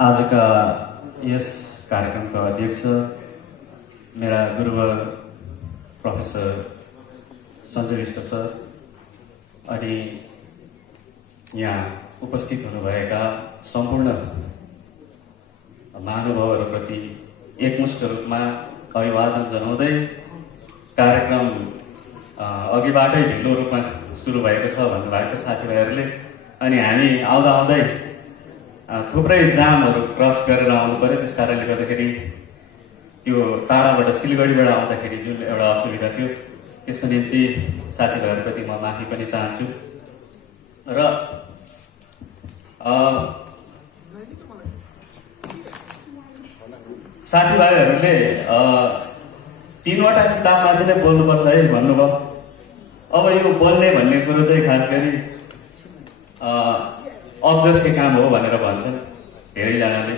आजका यस कार्यक्रमका अध्यक्ष मेरा गुरुवर प्रोफेसर सञ्जय विष्ट सर अनि यहाँ उपस्थित हुनुभएका सम्पूर्ण महानुभावहरूप्रति एकमुष्ट रूपमा अभिवादन जनाउँदै कार्यक्रम अघिबाटै ढिलो रूपमा सुरु भएको छ भन्नुभएको छ साथीभाइहरूले। अनि हामी आउँदा आउँदै थुप्रै जामहरू क्रस गरेर आउनु पर्यो, त्यस कारणले गर्दाखेरि त्यो टाढाबाट सिलगढीबाट आउँदाखेरि जुन एउटा असुविधा थियो त्यसको निम्ति साथीभाइहरूप्रति म माफी पनि चाहन्छु। र साथीभाइहरूले 3वटा किताबमाथि नै बोल्नुपर्छ है भन्नुभयो। अब यो बोल्ने भन्ने कुरो चाहिँ खास गरी अब्जसकै काम हो भनेर भन्छन् धेरैजनाले।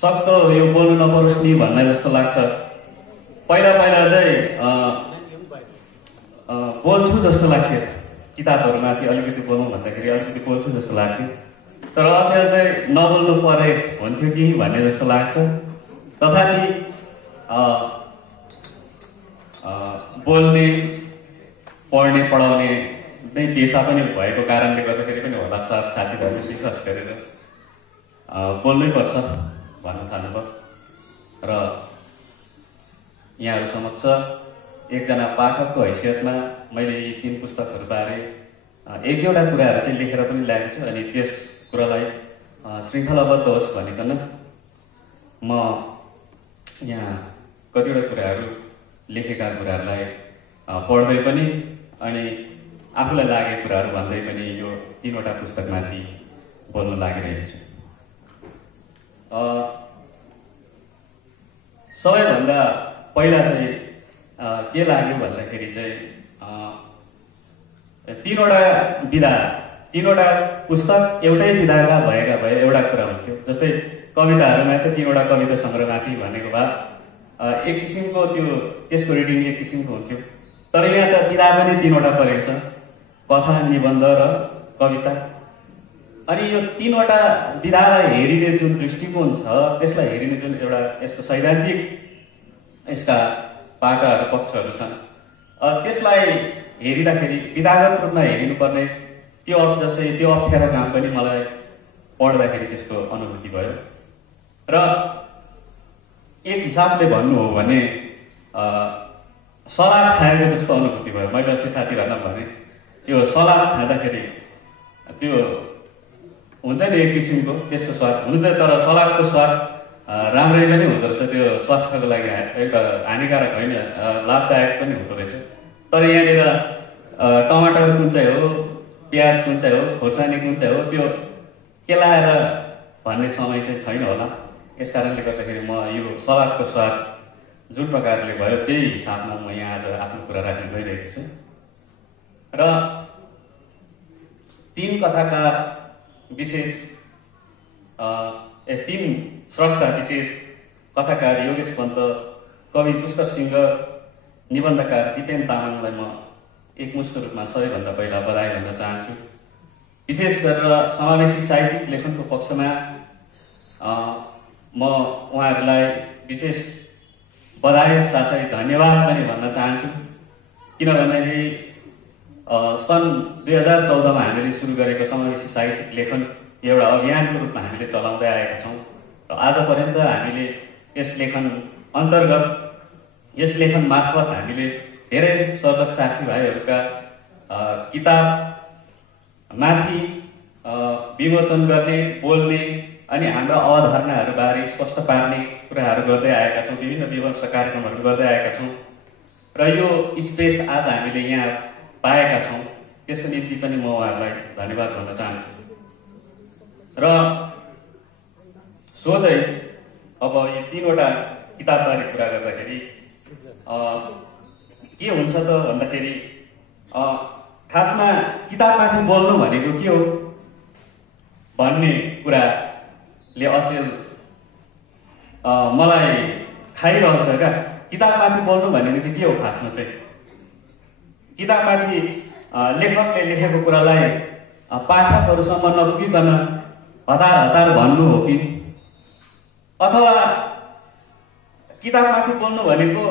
सक्दो यो बोल्नु नपरोस् नि भन्ने जस्तो लाग्छ। पहिला पहिला चाहिँ बोल्छु जस्तो लाग्थ्यो, किताबहरूमाथि अलिकति बोल्नु भन्दाखेरि अलिकति बोल्छु जस्तो लाग्थ्यो। तर अचेल चाहिँ नबोल्नु परे हुन्थ्यो कि भन्ने जस्तो लाग्छ। तथापि बोल्ने, पढ्ने, पढाउने नै पेसा पनि भएको कारणले गर्दाखेरि पनि होला साथीभाइले विश्वास गरेर बोल्नै पर्छ भन्न थाल्नुभयो। र यहाँहरू समक्ष एकजना पाठकको हैसियतमा मैले यी 3 पुस्तकहरूबारे एक दुईवटा कुराहरू चाहिँ लेखेर पनि ल्याएको छु। अनि त्यस कुरालाई श्रृङ्खलाबद्ध होस् भनिकन म यहाँ कतिवटा कुराहरू लेखेका कुराहरूलाई पढ्दै पनि अनि आफूलाई लागेका कुराहरू भन्दै पनि यो 3वटा पुस्तकमाथि बोल्न लागिरहेको छु। सबैभन्दा पहिला चाहिँ के लाग्यो भन्दाखेरि चाहिँ 3वटा पुस्तक एउटै विधाका भएका भए एउटा कुरा हुन्थ्यो। जस्तै कविताहरूमा त 3वटा कविता सङ्ग्रहमाथि भनेको भए एक किसिमको त्यसको रिडिङ एक किसिमको हुन्थ्यो। तर यहाँ त विधा पनि 3वटा परेको छ, कथा, निबन्ध र कविता। अनि यो 3वटा विधालाई हेरिने जुन दृष्टिकोण छ, त्यसलाई हेरिने जुन एउटा यस्तो सैद्धान्तिक यसका पाटाहरू पक्षहरू छन्, त्यसलाई हेरिँदाखेरि विधागत रूपमा हेरिनुपर्ने त्यो अप्ठ्यारो काम पनि मलाई पढ्दाखेरि त्यसको अनुभूति भयो। र एक हिसाबले भन्नु हो भने सलाद खाएको जस्तो अनुभूति भयो। मैले अस्ति साथीहरूलाई भने त्यो सलाद खाँदाखेरि त्यो हुन्छ नि एक किसिमको त्यसको स्वाद हुन्छ, तर सलादको स्वाद राम्रै पनि हुँदो रहेछ। त्यो स्वास्थ्यको लागि एउटा हानिकारक होइन, लाभदायक पनि हुँदो रहेछ। तर यहाँनिर टमाटर कुन चाहिँ हो, प्याज कुन चाहिँ हो, खोर्सानी कुन चाहिँ हो, त्यो केलाएर भन्ने समय चाहिँ छैन होला। यस कारणले गर्दाखेरि म यो सलादको स्वाद जुन प्रकारले भयो त्यही हिसाबमा म यहाँ आज आफ्नो कुरा राख्न गइरहेको छु। र 3 कथाकार विशेष 3 स्रष्टा विशेष कथाकार योगेश पन्त, कवि पुष्कर सिंह, निबन्धकार दिपेन तामाङलाई म एकमुष्ट रूपमा सबैभन्दा पहिला बधाई भन्न चाहन्छु। विशेष गरेर समावेशी साहित्यिक लेखनको पक्षमा म उहाँहरूलाई विशेष बधाई साथै धन्यवाद पनि भन्न चाहन्छु। किनभनेदेखि सन् 2014मा हामीले सुरु गरेको समावेशी साहित्यिक लेखन एउटा अभियानको रूपमा हामीले चलाउँदै आएका छौँ। र आज पर्यन्त हामीले यस लेखन अन्तर्गत, यस लेखन मार्फत हामीले धेरै सर्जक साथीभाइहरूका किताबमाथि विमोचन गर्ने, बोल्ने अनि हाम्रा अवधारणाहरूबारे स्पष्ट पार्ने कुराहरू गर्दै आएका छौँ। विभिन्न विमर्श कार्यक्रमहरू गर्दै आएका छौँ र यो स्पेस आज हामीले यहाँ पाएका छौँ। त्यसको निम्ति पनि म उहाँहरूलाई धन्यवाद भन्न चाहन्छु। र सोझै अब यो 3वटा किताबबारे कुरा गर्दाखेरि के हुन्छ त भन्दाखेरि खासमा किताबमाथि बोल्नु भनेको के हो भन्ने कुराले अचेल मलाई खाइरहन्छ क्या। किताबमाथि बोल्नु भनेको चाहिँ के हो खासमा चाहिँ? किताबमाथि लेखकले लेखेको कुरालाई पाठकहरूसम्म नपुगिकन हतार हतार भन्नु हो कि अथवा किताबमाथि बोल्नु भनेको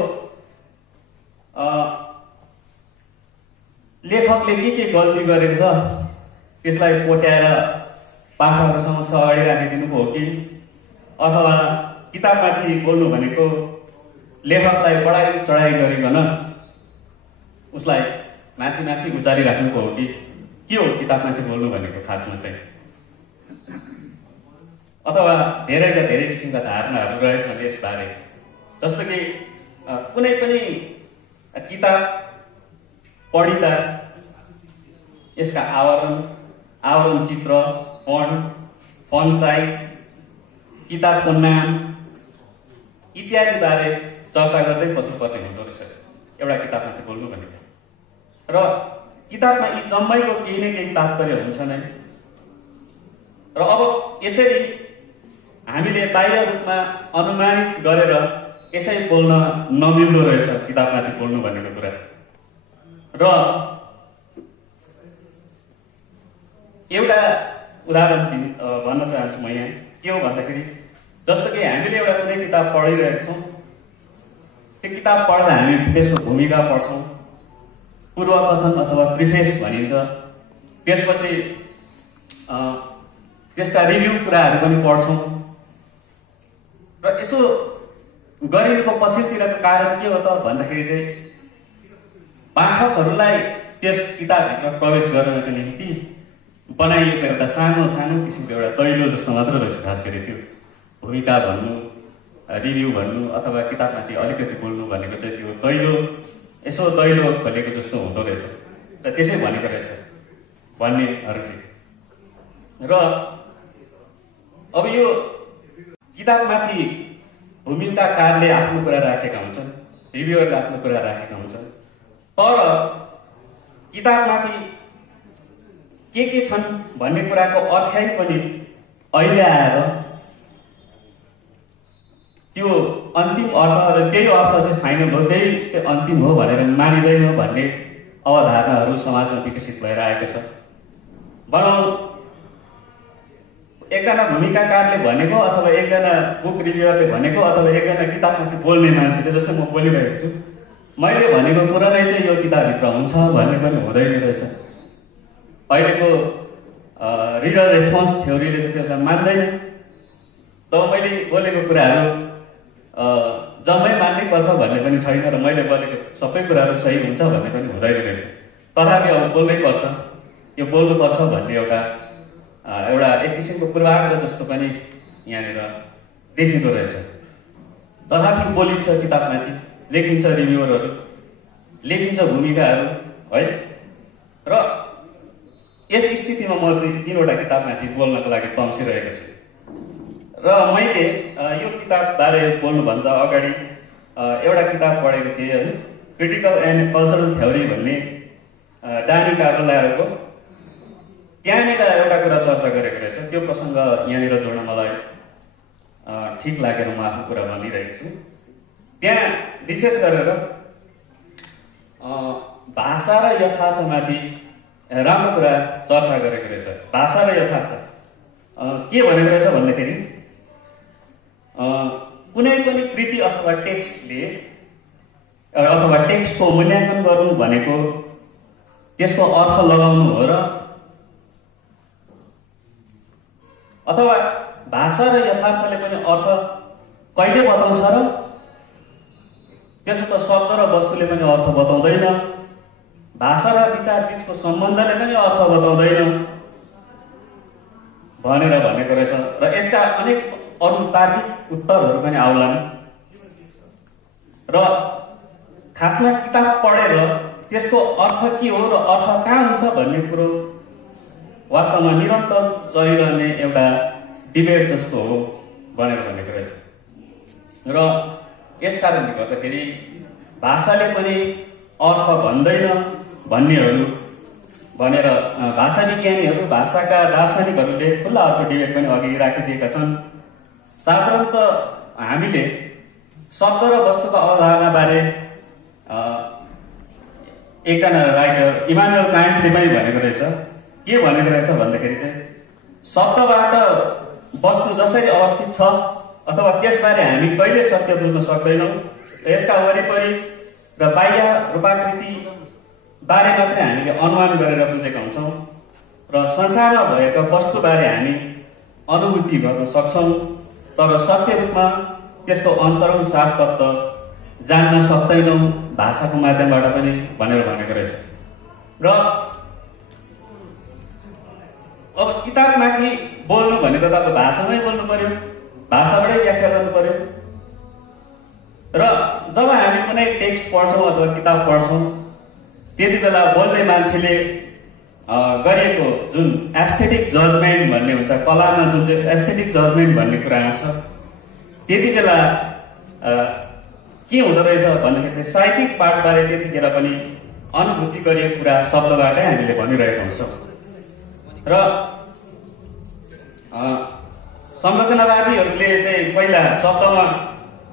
लेखकले के गल्ती गरेको छ त्यसलाई कोट्याएर पाठकहरू समक्ष अगाडि राखिदिनु हो कि अथवा किताबमाथि बोल्नु भनेको लेखकलाई बढाइ चढाइ गरिकन उसलाई माथि माथि उचारिराख्नुको हो कि के हो किताबमाथि बोल्नु भनेको खासमा चाहिँ? अथवा धेरैका धेरै किसिमका धारणाहरू रहेछन् यसबारे। जस्तो कि कुनै पनि किताब पढिँदा यसका आवरण चित्र, फन्ट साइज, किताबको नाम इत्यादि बारे चर्चा गर्दै पछि हुँदो रहेछ एउटा किताबमाथि बोल्नु भनेको। र किताबमा यी जम्मैको केही न केही तात्पर्य हुन्छ नै। र अब यसरी हामीले बाह्य रूपमा अनुमानित गरेर यसै बोल्न नमिल्दो रहेछ किताबमाथि बोल्नु भनेको कुरा। र एउटा उदाहरण भन्न चाहन्छु म यहाँ। के हो भन्दाखेरि जस्तो कि हामीले एउटा कुनै किताब पढिरहेका छौँ, त्यो किताब पढ्दा हामी त्यसको भूमिका पढ्छौँ, पूर्वकथन अथवा प्रिफेस भनिन्छ। त्यसपछि त्यसका रिभ्यू कुराहरू पनि पढ्छौँ। र यसो गरिनुको पछिल्लोतिरको कारण के हो त भन्दाखेरि चाहिँ पाठकहरूलाई त्यस किताबभित्र प्रवेश गर्नको निम्ति बनाइएको एउटा सानो किसिमको एउटा दैलो जस्तो मात्र रहेछ। खास गरी त्यो भूमिका भन्नु, रिभ्यू भन्नु अथवा किताबमाथि अलिकति बोल्नु भनेको चाहिँ त्यो दैलो यसो दैलो खोलेको जस्तो हुँदो रहेछ र त्यसै भनेको रहेछ भन्नेहरूले। र अब यो किताबमाथि भूमिकाकारले आफ्नो कुरा राखेका हुन्छन्, रिभ्यूहरूले आफ्नो कुरा राखेका हुन्छन्। तर किताबमाथि के छन् भन्ने कुराको अर्थ्याइ पनि अहिले आएर त्यो अन्तिम अर्थ र त्यही अर्थ चाहिँ फाइनल हो, त्यही चाहिँ अन्तिम हो भनेर मानिँदैन भन्ने अवधारणाहरू समाजमा विकसित भएर आएको छ। भनौँ एकजना भूमिकाकारले भनेको अथवा एकजना बुक रिभ्युअरले भनेको अथवा एकजना किताबमाथि बोल्ने मान्छेले, जस्तो म बोलिरहेको छु, मैले भनेको कुरा नै चाहिँ यो किताबभित्र हुन्छ भन्ने पनि हुँदैन रहेछ। अहिलेको रिडर रेस्पोन्स थ्योरीले चाहिँ त्यसलाई मान्दैन। तब मैले बोलेको कुराहरू जम्मै मान्नै पर्छ भन्ने पनि छैन र मैले बोलेको सबै कुराहरू सही हुन्छ भन्ने पनि हुँदैन रहेछ। तथापि अब बोल्नै पर्छ, यो बोल्नुपर्छ भन्ने एउटा एक किसिमको पूर्वाग्रह जस्तो पनि यहाँनिर देखिँदो रहेछ। तथापि बोलिन्छ किताबमाथि, लेखिन्छ रिभ्यूअरहरू, लेखिन्छ भूमिकाहरू है। र यस स्थितिमा म तीनवटा किताबमाथि बोल्नको लागि तम्सिरहेको छु। र मैले यो किताबबारे बोल्नुभन्दा अगाडि एउटा किताब पढेको थिएँ है, क्रिटिकल एन्ड कल्चरल थ्योरी भन्ने डानी कार्लायरको। त्यहाँनिर एउटा कुरा चर्चा गरेको रहेछ। त्यो प्रसङ्ग यहाँनिर जोड्न मलाई ठिक लागेर म आफ्नो कुरा भनिरहेको छु। त्यहाँ विशेष गरेर भाषा र यथार्थमाथि राम्रो कुरा चर्चा गरेको रहेछ। भाषा र यथार्थ के भनेको रहेछ भन्दाखेरि कुनै पनि कृति अथवा टेक्स्टको मूल्याङ्कन गर्नु भनेको त्यसको अर्थ लगाउनु हो र अथवा भाषा र यथार्थले पनि अर्थ कहिले बताउँछ र त्यसो त शब्द र वस्तुले पनि अर्थ बताउँदैन, भाषा र विचार बीचको सम्बन्धले पनि अर्थ बताउँदैन भनेर भनेको रहेछ। र यसका अनेक अरू तार्किक उत्तरहरू पनि आउलान्। र खासमा किताब पढेर त्यसको अर्थ के हो र अर्थ कहाँ हुन्छ भन्ने कुरो वास्तवमा निरन्तर चलिरहने एउटा डिबेट जस्तो हो भनेर भनेको रहेछ। र यस कारणले गर्दाखेरि भाषाले पनि अर्थ भन्दैन भन्नेहरू भनेर भाषा विज्ञानीहरू, भाषाका दार्शनिकहरूले खुल्ला अर्थ डिबेट पनि अघि राखिदिएका छन्। साधारणत हामीले शब्द र वस्तुको अवधारणाबारे एकजना राइटर इमानुएल कान्टले पनि भनेको रहेछ। के भनेको रहेछ भन्दाखेरि चाहिँ शब्दबाट वस्तु जसरी अवस्थित छ अथवा त्यसबारे हामी कहिले सत्य बुझ्न सक्दैनौँ। यसका वरिपरि र बाह्य रूपाकृति बारे मात्रै हामीले अनुमान गरेर बुझेका हुन्छौँ र संसारमा भएका वस्तुबारे हामी अनुभूति गर्न सक्छौँ, तर सत्य रूपमा त्यसको अन्तरङ सार तत्त्व जान्न सक्दैनौँ भाषाको माध्यमबाट पनि भनेर भनेको रहेछ। र अब किताबमाथि बोल्नु भनेको त अब भाषामै बोल्नु पर्यो, भाषाबाटै व्याख्या गर्नु पर्यो। र जब हामी कुनै टेक्स्ट पढ्छौँ अथवा किताब पढ्छौँ त्यति बेला बोल्ने मान्छेले गरिएको जुन एस्थेटिक जजमेन्ट भन्ने हुन्छ, कलामा जुन चाहिँ एस्थेटिक जजमेन्ट भन्ने कुरा आउँछ, त्यति बेला के हुँदो रहेछ भन्दाखेरि चाहिँ साहित्यिक पाठबारे त्यतिखेर पनि अनुभूति गरिएको कुरा शब्दबाटै हामीले भनिरहेका हुन्छौँ। र संरचनावादीहरूले चाहिँ पहिला शब्दमा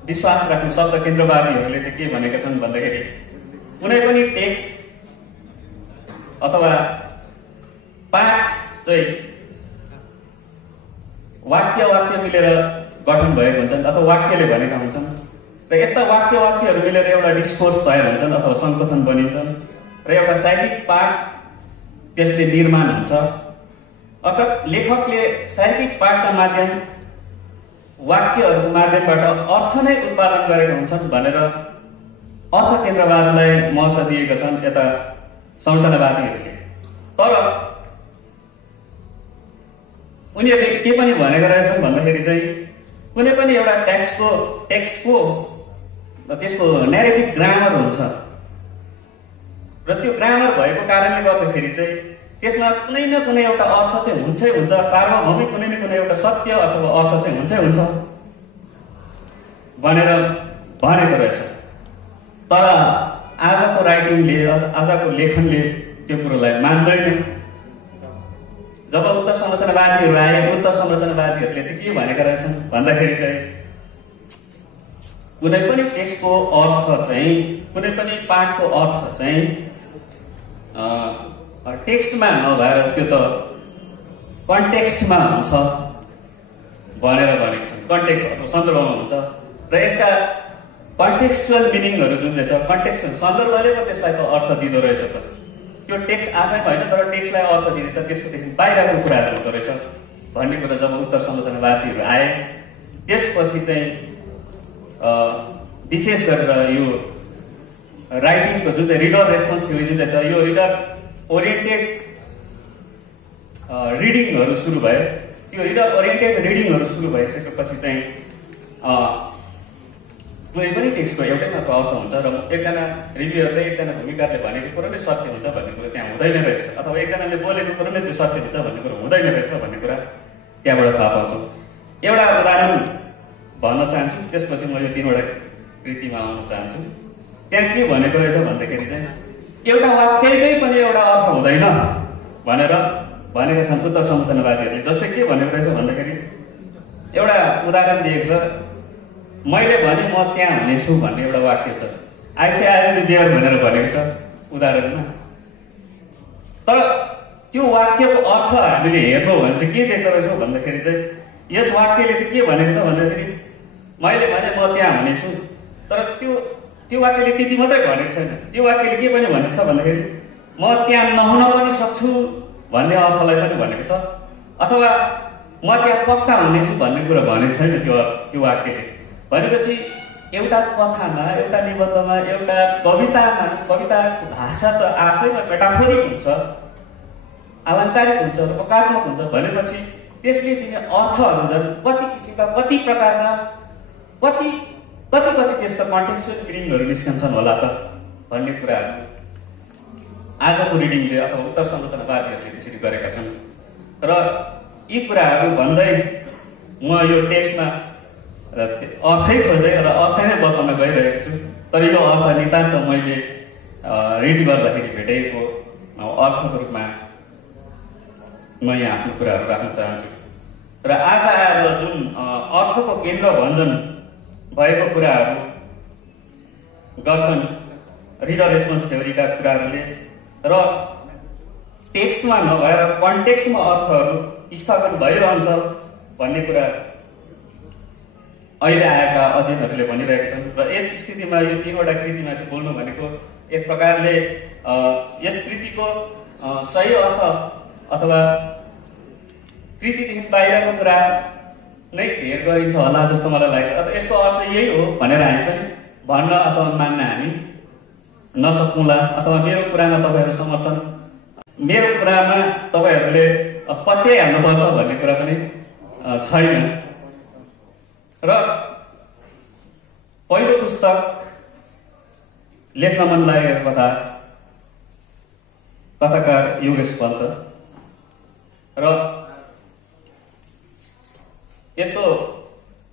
विश्वास राख्ने शब्द केन्द्रवादीहरूले चाहिँ के भनेका छन् भन्दाखेरि कुनै पनि टेक्स्ट अथवा पाठ चाहिँ वाक्य मिलेर गठन भएको हुन्छन् अथवा वाक्यले भनेका हुन्छन् र यस्ता वाक्यहरू मिलेर एउटा डिस्कोर्स तयार हुन्छन् अथवा संकथन बनिन्छन् र एउटा साहित्यिक पाठ त्यसले निर्माण हुन्छ। अर्थात् लेखकले साहित्यिक पाठका माध्यम वाक्यहरूको माध्यमबाट अर्थ नै उत्पादन गरेका हुन्छन् भनेर अर्थ केन्द्रवादलाई महत्त्व दिएका छन् यता संरचनावादीहरूले। तर उनीहरूले के पनि भनेका रहेछन् भन्दाखेरि चाहिँ कुनै पनि एउटा टेक्स्टको त्यसको न्यारेटिभ ग्रामर हुन्छ र त्यो ग्रामर भएको कारणले गर्दाखेरि चाहिँ त्यसमा कुनै न कुनै एउटा अर्थ चाहिँ हुन्छै हुन्छ, सार्वभौमिक कुनै न कुनै एउटा सत्य अथवा अर्थ चाहिँ हुन्छै हुन्छ भनेर भनेको रहेछ। तर आजको राइटिङले, आजको लेखनले त्यो कुरोलाई मान्दैन। जब उत्तर संरचनावादीहरू आए, उत्तर संरचनावादीहरूले चाहिँ के भनेका रहेछन् भन्दाखेरि चाहिँ कुनै पनि टेक्स्टको अर्थ चाहिँ, कुनै पनि पाठको अर्थ चाहिँ टेक्स्टमा नभएर त्यो त कन्टेक्स्टमा हुन्छ भनेर भनेको छ। कन्टेक्स्ट अथवा सन्दर्भमा हुन्छ र यसका कन्टेक्स्चुअल मिनिङहरू जुन चाहिँ छ, कन्टेक्स्चुअल सन्दर्भले पो त्यसलाई त अर्थ दिँदो रहेछ। त त्यो टेक्स्ट आफैमा होइन, तर टेक्स्टलाई अर्थ दिने त त्यसकोदेखि बाहिरको कुराहरू हुँदो रहेछ भन्ने कुरा जब उत्तर संरचनावादीहरू आए, त्यसपछि चाहिँ विशेष गरेर यो राइटिङको जुन चाहिँ रिडर रेस्पोन्स थ्योरी जुन चाहिँ छ, यो रिडर ओरिएन्टेड रिडिङहरू सुरु भयो। त्यो रिडर ओरिएन्टेड रिडिङहरू सुरु भइसकेपछि चाहिँ कुनै पनि टेक्स्टको एउटै मात्र अर्थ हुन्छ र एकजना रिभ्युअरले, एकजना भूमिकारले भनेको कुरो नै सत्य हुन्छ भन्ने कुरो त्यहाँ हुँदैन रहेछ, अथवा एकजनाले बोलेको कुरो नै त्यो सत्य हुन्छ भन्ने कुरो हुँदैन रहेछ भन्ने कुरा त्यहाँबाट थाहा पाउँछौँ। एउटा उदाहरण भन्न चाहन्छु, त्यसपछि म यो 3वटा कृतिमा आउन चाहन्छु। त्यहाँ के भनेको रहेछ भन्दाखेरि चाहिँ एउटा वाक्यकै पनि एउटा अर्थ हुँदैन भनेर भनेका छन् उत्तर संरचनावादीहरूले। जस्तै के भनेको रहेछ भन्दाखेरि एउटा उदाहरण दिएको छ, मैले भने म त्यहाँ हुनेछु भन्ने एउटा वाक्य छ, I say I will be there भनेर भनेको छ उदाहरणमा। तर त्यो वाक्यको अर्थ हामीले हेर्नु हो भने चाहिँ के देख्दो रहेछौँ भन्दाखेरि चाहिँ यस वाक्यले चाहिँ के भनेको छ भन्दाखेरि मैले भने म त्यहाँ हुनेछु, तर त्यो वाक्यले त्यति मात्रै भनेको छैन। त्यो वाक्यले के पनि भनेको छ भन्दाखेरि म त्यहाँ नहुन पनि सक्छु भन्ने अर्थलाई पनि भनेको छ, अथवा म त्यहाँ पक्का हुनेछु भन्ने कुरा भनेको छैन त्यो वाक्यले। भनेपछि एउटा कथामा, एउटा निबन्धमा, एउटा कवितामा, कविताको भाषा त आफैमा मेटाफोरिक हुन्छ, अलङ्कारिक हुन्छ, रूपकात्मक हुन्छ। भनेपछि त्यसले दिने अर्थहरू झन् कति किसिमका, कति प्रकारका, कति त्यसका कन्टेक्स्चुअल मिनिङहरू निस्कन्छन् होला त भन्ने कुराहरू आजको रिडिङले अथवा उत्तर संरचनावादीहरूले त्यसरी गरेका छन्। र यी कुराहरू भन्दै म यो टेक्स्टमा अर्थै खोज्दै र अर्थै नै बताउन गइरहेको छु। तर यो अर्थ नितान्त मैले रिड गर्दाखेरि भेटेको अर्थको रूपमा म यहाँ आफ्नो कुराहरू राख्न चाहन्छु। र आज आएर जुन अर्थको केन्द्र भञ्जन भएको कुराहरू गर्छन् रिडर रेस्पोन्स थ्योरीका कुराहरूले, र टेक्स्टमा नभएर कन्टेक्स्टमा अर्थहरू स्थगन भइरहन्छ भन्ने कुरा अहिले आएका अध्ययनहरूले भनिरहेका छन्। र यस स्थितिमा यो 3वटा कृतिमाथि बोल्नु भनेको एक प्रकारले यस कृतिको सही अर्थ अथवा कृतिदेखि बाहिरको कुरा नै हेर गरिन्छ होला जस्तो मलाई लाग्छ। अथवा यसको अर्थ यही हो भनेर हामी पनि भन्न अथवा मान्न हामी नसक्नुला। अथवा मेरो कुरामा तपाईँहरू समर्थन, मेरो कुरामा तपाईँहरूले पत्याइ हाल्नुपर्छ भन्ने कुरा पनि छैन। र पहिलो पुस्तक लेख्न मन लागेको कथाकार योगेश पन्त। र यसको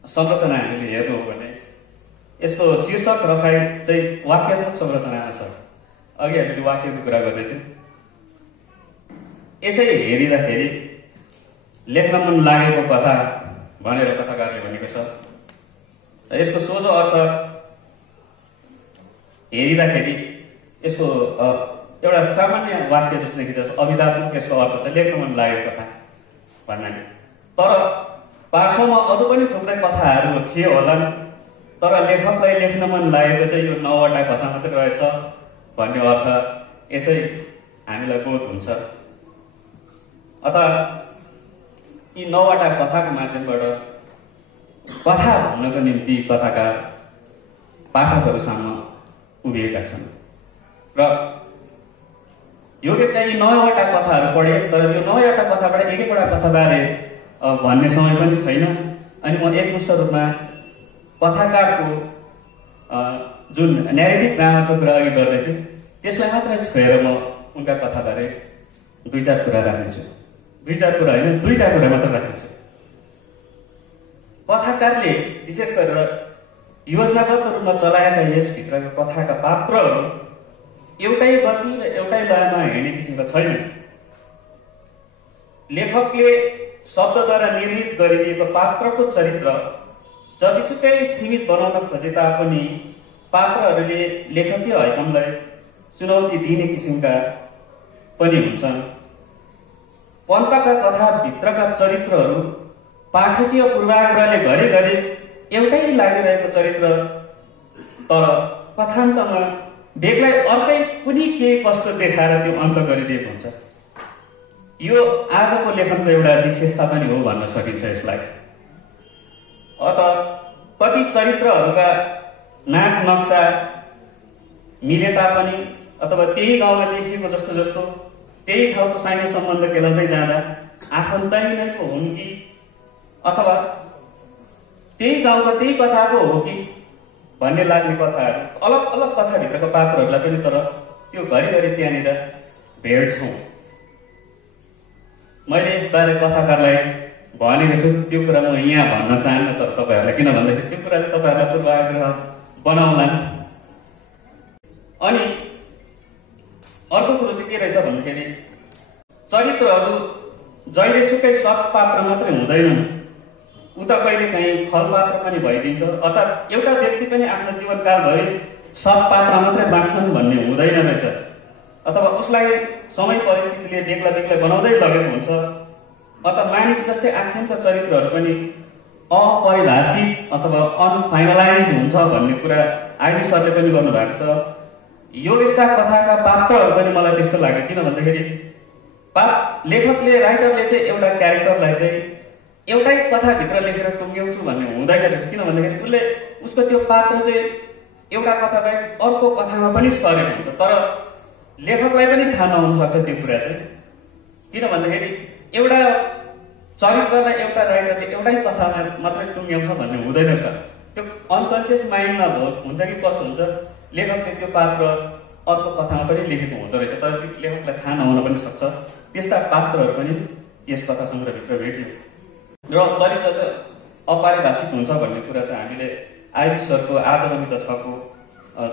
संरचना हामीले हेर्नु हो भने यसको शीर्षक रखाइ चाहिँ वाक्यात्मक संरचनामा छ। अघि हामीले वाक्यको कुरा गर्दै थियौँ। यसै हेरिँदाखेरि लेख्न मन लागेको कथा भनेर कथाकारले भनेको छ। यसको सोझो अर्थ हेरिँदाखेरि यसको एउटा सामान्य वाक्य जस्तो देखिन्छ। अभिधात्मक यसको अर्थ छ लेख्न मन लागेको कथा भन्नाले। तर पार्श्वमा अरू पनि थुप्रै कथाहरू थिए होलान्, तर लेखकलाई लेख्न मन लागेको चाहिँ यो 9वटा कथा मात्रै रहेछ भन्ने अर्थ यसै हामीलाई बोध हुन्छ। अथवा यी 9वटा कथाको माध्यमबाट कथा भन्नको निम्ति कथाकार पाठकहरूसँग उभिएका छन्। र योगेशका यी 9वटा कथाहरू पढे, तर यो 9वटा कथाबाट एक-एकवटा कथाबारे भन्ने समय पनि छैन। अनि म एकमुष्ट रूपमा कथाकारको जुन न्यारेटिभ ड्रामाको कुरा अघि गर्दै थिएँ त्यसलाई मात्रै छोएर म उनका कथाबारे 2-4 कुरा राख्नेछु। 2-4 कुरा होइन, 2टा कुरा मात्र राख्नेछु। कथाकारले विशेष गरेर योजनाबद्ध रूपमा चलाएका यसभित्रका कथाका पात्रहरू एउटै गति र एउटै लयमा हिँड्ने किसिमका छैन। लेखकले शब्दद्वारा निर्मित गरिदिएको पात्रको चरित्र जतिसुकै सीमित बनाउन खोजे तापनि पात्रहरूले लेखकीय हैकमलाई चुनौती दिने किसिमका पनि हुन्छन्। पन्तका कथाभित्रका चरित्रहरू पाठकीय पूर्वाग्रहले घरिघरि एउटै लागिरहेको चरित्र, तर कथान्तमा बेग्लै अर्कै कुनै केही कस्तो देखाएर त्यो अन्त गरिदिएको हुन्छ। यो आजको लेखनको एउटा विशेषता पनि हो भन्न सकिन्छ यसलाई। अत कति चरित्रहरूका नाक नक्सा मिले तापनि अथवा त्यही गाउँमा देखिएको जस्तो जस्तो त्यही ठाउँको सानो सम्बन्ध केलाउँदै जाँदा आफन्तै नै को हुन् कि अथवा त्यही गाउँको त्यही कथाको हो कि भन्ने लाग्ने कथाहरू अलग अलग कथाभित्रको पात्रहरूलाई पनि तर त्यो घरिघरि त्यहाँनिर भेट्छौँ। मैले यसबारे कथाकारलाई भनेको छु, त्यो कुरा म यहाँ भन्न चाहन्न, तर तपाईँहरूलाई किन भन्दाखेरि त्यो कुरा चाहिँ तपाईँहरूलाई पूर्वाग्रह बनाउलान्। अनि अर्को कुरो चाहिँ के रहेछ भन्दाखेरि चरित्रहरू जहिलेसुकै सत् पात्र मात्रै हुँदैनन्, उता कहिले काहीँ फल पात्र पनि भइदिन्छ। अर्थात् एउटा व्यक्ति पनि आफ्नो जीवनकालभरि सत् पात्र मात्रै बाँच्छन् भन्ने हुँदैन रहेछ। अथवा उसलाई समय परिस्थितिले बेग्ला बेग्लै बनाउँदै लगेको हुन्छ। अथवा मानिस जस्तै आख्यानका चरित्रहरू पनि अपरिभाषित अथवा अनफाइनलाइज हुन्छ भन्ने कुरा आइडी सरले पनि गर्नुभएको छ। योगेशका कथाका पात्रहरू पनि मलाई त्यस्तो लाग्यो। किन भन्दाखेरि लेखकले राइटरले चाहिँ एउटा क्यारेक्टरलाई चाहिँ एउटै कथाभित्र लेखेर टुङ्ग्याउँछु भन्ने हुँदैन रहेछ। किन भन्दाखेरि उसले उसको त्यो पात्र चाहिँ एउटा कथाबाहेक अर्को कथामा पनि सरेको हुन्छ। तर लेखकलाई पनि थाहा नहुन सक्छ त्यो कुरा चाहिँ। किन भन्दाखेरि एउटा चरित्रलाई एउटा राइटरले एउटै कथामा मात्रै टुङ्ग्याउँछ भन्ने हुँदैन रहेछ। त्यो अनकन्सियस माइन्डमा हुन्छ कि कस्तो हुन्छ, लेखकले त्यो पात्र अर्को कथामा पनि लेखेको हुँदो रहेछ, तर लेखकलाई थाहा नहुन पनि सक्छ। त्यस्ता पात्रहरू पनि यस कथा सङ्ग्रहभित्र भेट्यो। र चरित्र चाहिँ अपरिभाषित हुन्छ भन्ने कुरा त हामीले आइबी सरको आजभन्दा 6को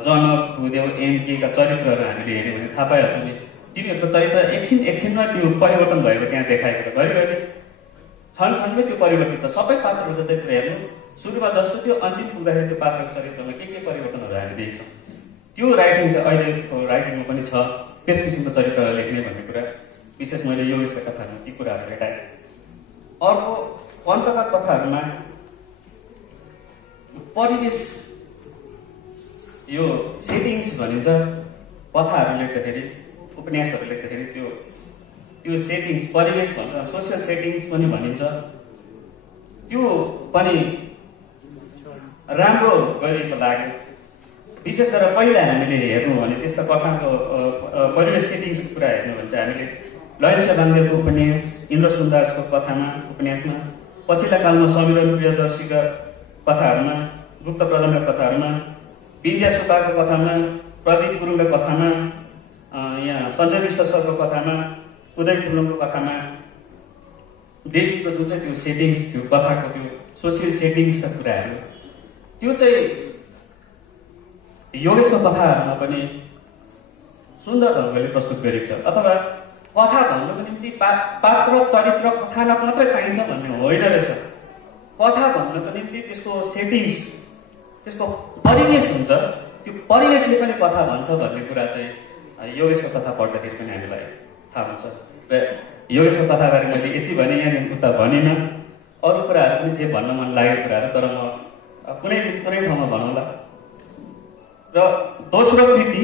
जनक, भूदेव, एमकेका चरित्रहरू हामीले हेऱ्यौँ भने थाहा पाइहाल्छौँ नि तिनीहरूको चरित्र एकछिनमा त्यो परिवर्तन भएको त्यहाँ देखाएको छ। घरिघरि क्षणमै त्यो परिवर्तित छ। सबै पात्रहरूको चरित्र हेर्नु सुरुमा जस्तो त्यो अन्तिम पुग्दाखेरि त्यो पात्रको चरित्रमा के परिवर्तनहरू हामी देख्छौँ। त्यो राइटिङ चाहिँ अहिलेको राइटिङमा पनि छ, त्यस किसिमको चरित्रहरू लेख्ने भन्ने कुरा विशेष मैले योगेशका कथाहरूमा ती कुराहरू भेटाएँ। अर्को पन्तका कथाहरूमा परिवेश यो सेटिङ्स भनिन्छ कथाहरू लेख्दाखेरि उपन्यासहरू लेख्दाखेरि त्यो सेटिङ्स परिवेश भन्छ सोसियल सेटिङ्स पनि भनिन्छ त्यो पनि राम्रो गरेको लाग्यो विशेष गरेर पहिला हामीले हेर्नु भने त्यस्ता कथाको परिवेश सेटिङ्सको कुरा हेर्नु भने चाहिँ हामीले ललित बाङ्देलको उपन्यास इन्द्र सुन्दासको कथामा उपन्यासमा पछिल्ला कालमा समीरण प्रियदर्शीका कथाहरूमा गुप्त प्रधानका कथाहरूमा विद्या सुब्बाको कथामा प्रदीप गुरुङको कथामा यहाँ सञ्जय विष्ट सरको कथामा उदय थुलुङको कथामा देखिएको जुन चाहिँ त्यो सेटिङ्स थियो कथाको त्यो सोसियल सेटिङ्सका कुराहरू त्यो चाहिँ योगेशको कथाहरूमा पनि सुन्दर ढङ्गले प्रस्तुत गरिएको छ अथवा कथा भन्नुको निम्ति पात्र चरित्र कथानक मात्रै चाहिन्छ भन्ने होइन रहेछ कथा भन्नुको निम्ति त्यसको सेटिङ्स त्यसको परिवेश हुन्छ त्यो परिवेशले पनि कथा भन्छ भन्ने कुरा चाहिँ योगेशको कथा पढ्दाखेरि पनि हामीलाई थाहा हुन्छ र योगेशको कथाबारे मैले यति भने यहाँदेखि उता भनिनँ अरू कुराहरू पनि थिए भन्न मन लागेको कुराहरू तर म कुनै ठाउँमा भनौँला र दोस्रो कृति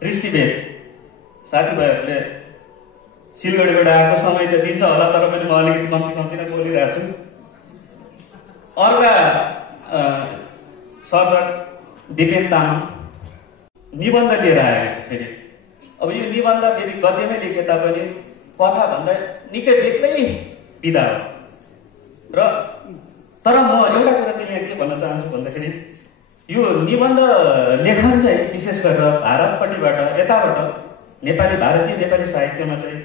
दृष्टिभेद साथीभाइहरूले सिलगढीबाट आएको समय त दिन्छ होला तर पनि म अलिकति कम्ती नै बोलिरहेको छु अर्का सर्जक दिपेन तामाङ निबन्ध लिएर आएको छ फेरि अब यो निबन्ध फेरि गद्यमै लेखे तापनि कथा भन्दा निकै बेग्लै विधा हो र तर म एउटा कुरा चाहिँ यहाँ के भन्न चाहन्छु भन्दाखेरि यो निबन्ध लेखन चाहिँ विशेष गरेर भारतपट्टिबाट यताबाट भारतीय नेपाली साहित्यमा चाहिँ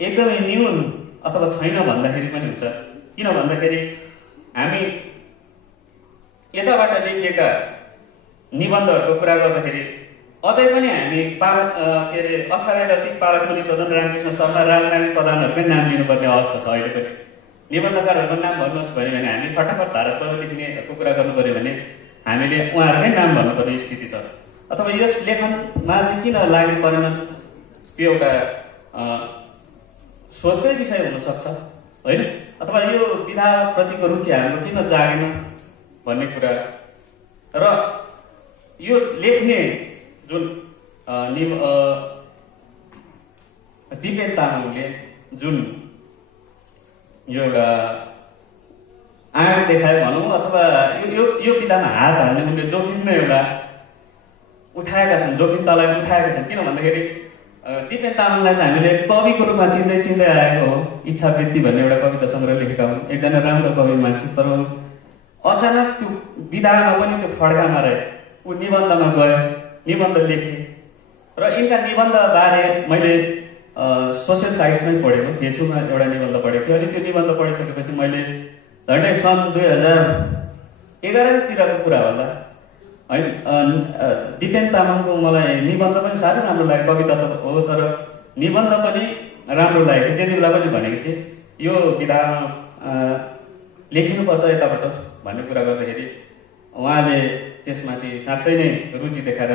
एकदमै न्यून अथवा छैन भन्दाखेरि पनि हुन्छ किन भन्दाखेरि हामी यताबाट लेखिएका निबन्धहरूको कुरा गर्दाखेरि अझै पनि हामी अक्षरा रसिक पारसमणि प्रधान रामकृष्ण शर्मा राजनारायण प्रधानहरूकै नाम लिनुपर्ने अवस्था छ अहिले पनि निबन्धकारहरूको नाम भन्नुहोस् भन्यो भने हामी फटाफट भारतबाट लेख्नेहरूको कुरा गर्नु पर्यो भने हामीले उहाँहरूकै नाम भन्नुपर्ने स्थिति छ अथवा यस लेखनमा चाहिँ किन लाग्नु परेन त्यो एउटा सोधकै विषय हुनसक्छ होइन अथवा यो विधाप्रतिको रुचि हाम्रो किन जागेन भन्ने कुरा र यो लेख्ने जुन दिपेन तामाङले जुन यो एउटा आँट देखायो भनौँ अथवा यो विधामा हात हाल्ने उनले जोखिम नै एउटा उठाएका छन् जोखिम तलाई उठाएका छन् किन भन्दाखेरि दिपेन तामाङलाई त हामीले कविको रूपमा चिन्दै आएको हो इच्छावृत्ति भन्ने एउटा कविता सङ्ग्रह लेखेका हुन् एकजना राम्रो कवि मान्छे तर अचानक त्यो विधामा पनि त्यो फड्कामा रहे ऊ निबन्धमा गयो निबन्ध लेखे र यिनका निबन्ध बारे मैले सोसियल साइट्समै पढेको फेसबुकमा एउटा निबन्ध पढेको थिएँ अनि त्यो निबन्ध पढिसकेपछि मैले झन्डै सन् 2011तिरको कुरा होला है दिपेन तामाङको मलाई निबन्ध पनि साह्रै राम्रो लाग्यो कविता त हो तर निबन्ध पनि राम्रो लागेको त्यति बेला पनि भनेको थिएँ यो विधामा लेखिनुपर्छ यताबाट भन्ने कुरा गर्दाखेरि उहाँले त्यसमाथि साँच्चै नै रुचि देखाएर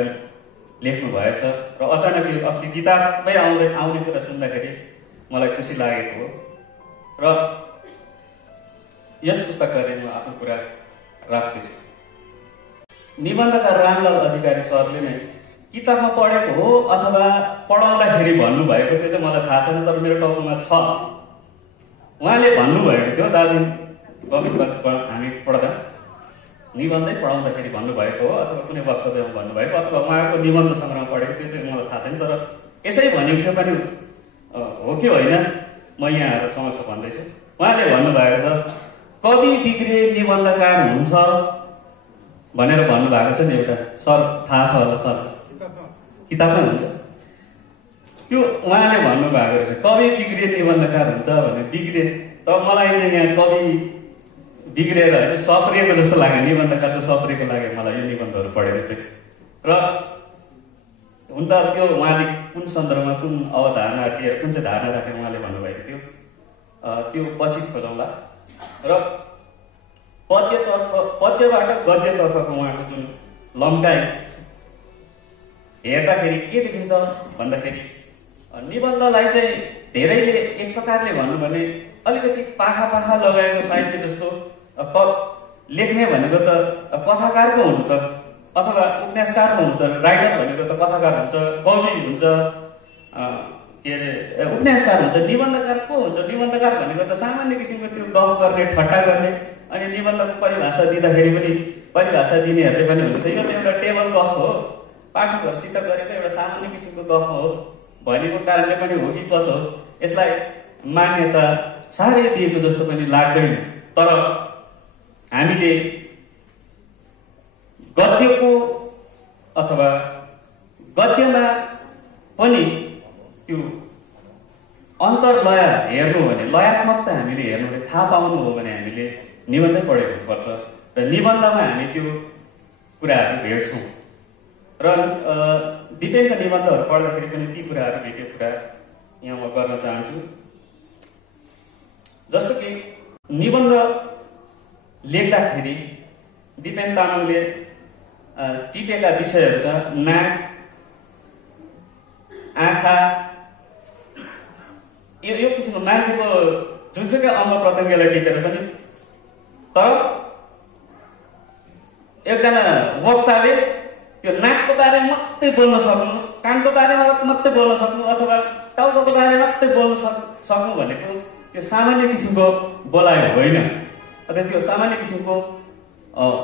लेख्नु भएछ र अचानक यो अस्ति किताबमै आउने कुरा सुन्दाखेरि मलाई खुसी लागेको हो र यस पुस्तकबारे म आफ्नो कुरा राख्दैछु निबन्धकार रामलाल अधिकारी सरले नै किताबमा पढेको हो अथवा पढाउँदाखेरि भन्नुभएको त्यो चाहिँ मलाई थाहा छैन तर मेरो टाउकोमा छ उहाँले भन्नुभएको थियो दार्जिलिङ गभर्मेन्ट कलेज हामी पढ्दा निबन्धै पढाउँदाखेरि भन्नुभएको हो अथवा कुनै वक्तव्यमा भन्नुभएको अथवा उहाँको निबन्ध सङ्ग्रहमा पढेको त्यो चाहिँ मलाई थाहा छैन तर यसै भनेको थियो पनि हो कि होइन म यहाँहरू समक्ष भन्दैछु उहाँले भन्नुभएको छ कवि बिग्रे निबन्धकार हुन्छ भनेर भन्नुभएको छ नि एउटा सर थाहा छ होला सर किताबमै हुन्छ त्यो उहाँले भन्नुभएको रहेछ कवि बिग्रे निबन्धकार हुन्छ भने बिग्रे तर मलाई चाहिँ यहाँ कवि बिग्रेर होइन सप्रिएको जस्तो लाग्यो निबन्धकार चाहिँ सप्रिएको लाग्यो मलाई यो निबन्धहरू पढेर चाहिँ र हुन त त्यो उहाँले कुन सन्दर्भमा कुन अवधारणा कुन चाहिँ धारणा राखेर उहाँले भन्नुभएको थियो त्यो पछि खोजौँला र पद्यबाट गद्यतर्फको उहाँको जुन लम्काइ हेर्दाखेरि के देखिन्छ भन्दाखेरि निबन्धलाई चाहिँ धेरैले एक प्रकारले भन्नु भने अलिकति पाखा लगाएको साहित्य जस्तो लेख्ने भनेको त कथाकार पो हुनु त, अथवा उपन्यासकार पो हुनु त। राइटर भनेको त कथाकार हुन्छ, कवि हुन्छ, के अरे उपन्यासकार हुन्छ, निबन्धकार को हुन्छ? निबन्धकार भनेको त सामान्य किसिमको त्यो गफ गर्ने, ठट्टा गर्ने, अनि निबन्धको परिभाषा दिँदाखेरि पनि परिभाषा दिनेहरूले पनि हुन्छ यो त एउटा टेबल गफ हो, पाठकहरूसित गरेको एउटा सामान्य किसिमको गफ हो भनेको कारणले पनि हो कि कसो हो, यसलाई मान्यता साह्रै दिएको जस्तो पनि लाग्दैन। तर हामीले गद्यको अथवा गद्यमा पनि त्यो अन्तर्लय हेर्नु भने, लयात्मकता हामीले हेर्नु भने, थाहा पाउनु हो भने हामीले निबन्धै पढेको हुनुपर्छ र निबन्धमा हामी त्यो कुराहरू भेट्छौँ। र दिपेनका निबन्धहरू पढ्दाखेरि पनि ती कुराहरू भेटेको कुरा यहाँ म गर्न चाहन्छु। जस्तो कि निबन्ध लेख्दाखेरि दिपेन तामाङले टिपेका विषयहरू छ नाक, आँखा, यो किसिमको मान्छेको जुनसुकै अंग प्रत्यङ्गलाई टिपेर पनि। तर एकजना वक्ताले त्यो नाकको बारेमा मात्रै बोल्न सक्नु, कानको बारेमा मात्रै बोल्न सक्नु, अथवा टाउकोको बारेमा मात्रै बोल्न सक्नु भनेको त्यो सामान्य किसिमको बोलाइ होइन, अथवा त्यो सामान्य किसिमको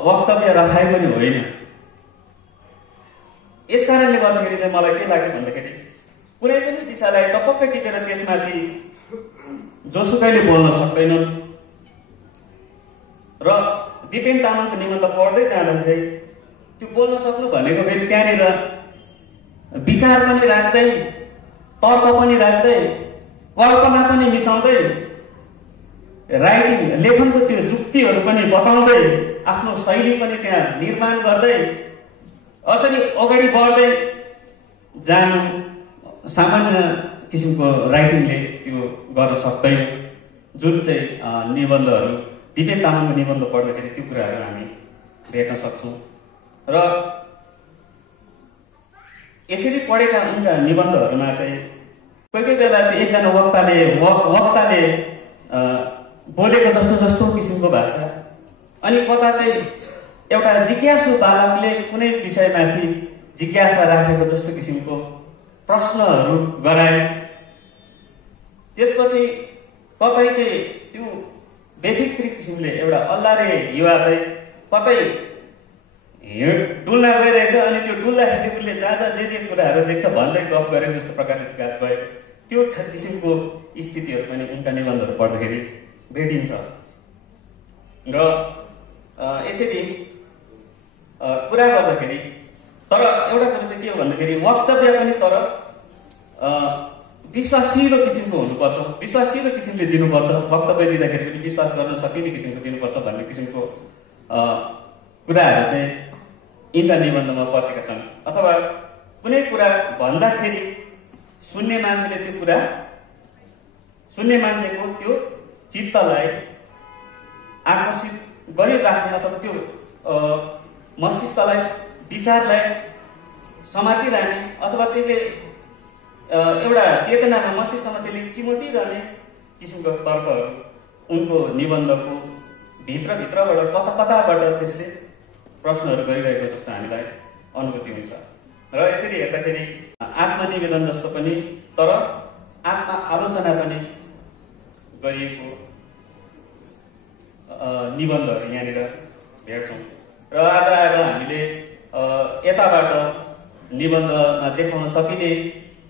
वक्तव्य राखाइ पनि होइन। यस कारणले गर्दाखेरि चाहिँ मलाई के लाग्यो भन्दाखेरि कुनै पनि विषयलाई टपक्कै टिपेर त्यसमाथि जोसुकैले बोल्न सक्दैनन्। र दिपेन तामाङको निबन्ध पढ्दै जाँदा चाहिँ त्यो बोल्न सक्नु भनेको फेरि त्यहाँनिर विचार पनि राख्दै, तर्क पनि राख्दै, कल्पना पनि मिसाउँदै, राइटिङ लेखनको त्यो जुक्तिहरू पनि बताउँदै, आफ्नो शैली पनि त्यहाँ निर्माण गर्दै असरी अगाडि बढ्दै जानु सामान्य किसिमको राइटिङले त्यो गर्न सक्दैन। जुन चाहिँ निबन्धहरू दिपेन तामाङको निबन्ध पढ्दाखेरि त्यो कुराहरू हामी भेट्न सक्छौँ। र यसरी पढेका उनका निबन्धहरूमा चाहिँ कोही कोही बेला त्यो एकजना वक्ताले बोलेको जस्तो किसिमको भाषा, अनि कता चाहिँ एउटा जिज्ञासु बालकले कुनै विषयमाथि जिज्ञासा राखेको जस्तो किसिमको प्रश्नहरू गराए। त्यसपछि तपाईँ चाहिँ त्यो बेफिक्री किसिमले एउटा अल्लारे युवा चाहिँ तपाईँ डुल्न गइरहेछ, अनि त्यो डुल्दाखेरि उसले जहाँ जे कुराहरू देख्छ भन्दै गफ गरेको जस्तो प्रकारले गयो। त्यो किसिमको स्थितिहरू पनि उनका निबन्धहरू पढ्दाखेरि भेटिन्छ। र यसरी कुरा गर्दाखेरि तर एउटा कुरा चाहिँ के हो भन्दाखेरि वक्तव्य पनि तर विश्वासिलो किसिमको हुनुपर्छ, विश्वासिलो किसिमले दिनुपर्छ, वक्तव्य दिँदाखेरि पनि विश्वास गर्न सकिने किसिमको दिनुपर्छ भन्ने किसिमको कुराहरू चाहिँ यिनका निबन्धमा बसेका छन्। अथवा कुनै कुरा भन्दाखेरि सुन्ने मान्छेले त्यो कुरा, सुन्ने मान्छेको त्यो चित्तलाई आकर्षित गरिराख्ने अथवा त्यो मस्तिष्कलाई, विचारलाई समातिरहने अथवा त्यसले एउटा चेतनामा, मस्तिष्कमा त्यसले चिमोटिरहने किसिमको तर्कहरू उनको निबन्धको भित्रबाट कताबाट त्यसले प्रश्नहरू गरिरहेको जस्तो हामीलाई अनुभूति हुन्छ। र यसरी हेर्दाखेरि आत्मनिवेदन जस्तो पनि तर आत्म आलोचना पनि गरिएको निबन्धहरू यहाँनिर भेट्छौँ। र आज आएर हामीले यताबाट निबन्धमा देखाउन सकिने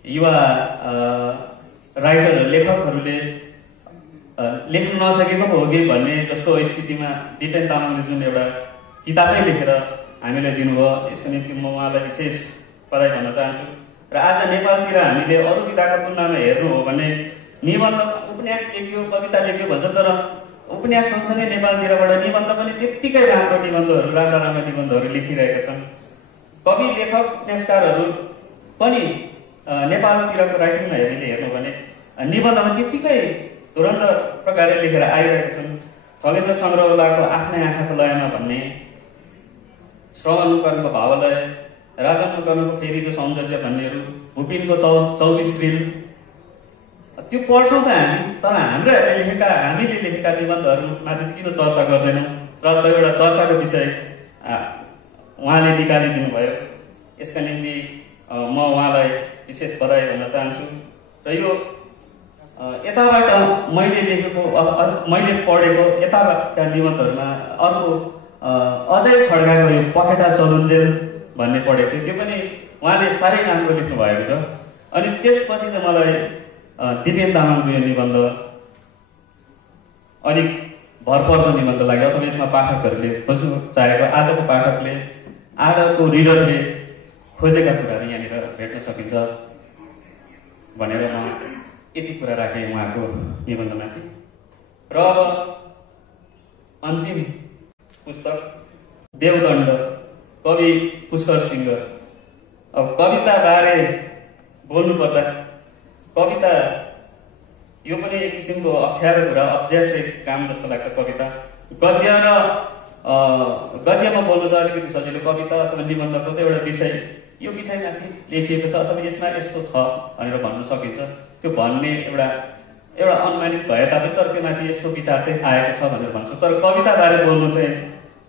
युवा राइटर लेखकहरूले लेख्न नसकेको पो हो कि भन्ने जस्तो स्थितिमा दिपेन तामाङले जुन एउटा किताबै लेखेर हामीलाई दिनुभयो, यसको निम्ति म उहाँलाई विशेष बधाई भन्न चाहन्छु। र आज नेपालतिर हामीले अरू विधाको तुलनामा हेर्नु हो भने निबन्ध, उपन्यास लेख्यो, कविता लेख्यो भन्छ, तर उपन्यास सँगसँगै नेपालतिरबाट निबन्ध पनि त्यत्तिकै राम्रो राम्रा निबन्धहरू लेखिरहेका छन्। कवि, लेखक, उपन्यासकारहरू पनि नेपालतिरको राइटिङमा हामीले हेर्नु भने निबन्धमा त्यत्तिकै तुरन्त प्रकारले लेखेर आइरहेका छन्। खगेन्द्र सङ्ग्रौलाको आफ्नै आँखाको लयमा भन्ने, श्रवण कर्मको भावलय, राजन कर्मको फेरिको सौन्दर्य भन्नेहरू, भुपिनको 24 रिल, त्यो पढ्छौँ त हामी, तर हामीले लेखेका निबन्धहरूमाथि चाहिँ किन चर्चा गर्दैनौँ र एउटा चर्चाको विषय उहाँले निकालिदिनु भयो। यसका निम्ति म उहाँलाई विशेष बधाई भन्न चाहन्छु। र यो यताबाट मैले लेखेको मैले पढेको यताका निबन्धहरूमा अर्को अजय खड्गाको यो पखेटा चलुन्जेल भन्ने पढेको थियो। त्यो पनि उहाँले साह्रै राम्रो लेख्नु भएको छ। अनि त्यसपछि चाहिँ मलाई दिपेन तामाङको यो निबन्ध अलिक भरपर्दो निबन्ध लाग्यो, अथवा यसमा पाठकहरूले खोज्नु चाहेको आजको पाठकले आजको रिडरले खोजेका कुराहरू यहाँनिर भेट्न सकिन्छ भनेर म यति कुरा राखेँ उहाँको निबन्धमाथि। र अब अन्तिम पुस्तक देवदण्ड, कवि पुष्कर सिंह। अब कविताबारे बोल्नुपर्दा कविता यो पनि एक किसिमको अप्ठ्यारो कुरा, अभ्यासै काम जस्तो लाग्छ। कविता गद्यमा बोल्नु चाहिँ अलिकति सजिलो, कविता अथवा निबन्धको त एउटा विषय, यो विषयमाथि लेखिएको छ अथवा यसमा यस्तो छ भनेर भन्न सकिन्छ। त्यो भन्ने एउटा अनुमानित भए तापनि तर त्यो माथि यस्तो विचार चाहिँ आएको छ भनेर भन्छ। तर कविताबारे बोल्नु चाहिँ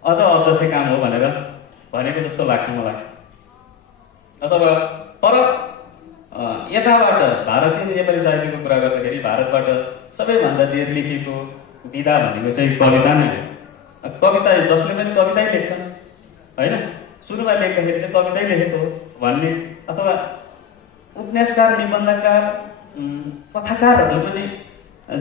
अझ अवश्य काम हो भनेर भनेको जस्तो लाग्छ मलाई। अथवा तर यताबाट भारतीय नेपाली साहित्यको कुरा गर्दाखेरि भारतबाट सबैभन्दा धेर लेखिएको विधा भनेको चाहिँ कविता नै हो। कविता जसले पनि कवितै लेख्छन् होइन, सुरुमा लेख्दाखेरि चाहिँ कवितै लेखेको हो भन्ने, अथवा उपन्यासकार, निबन्धकार, कथाकारहरूले पनि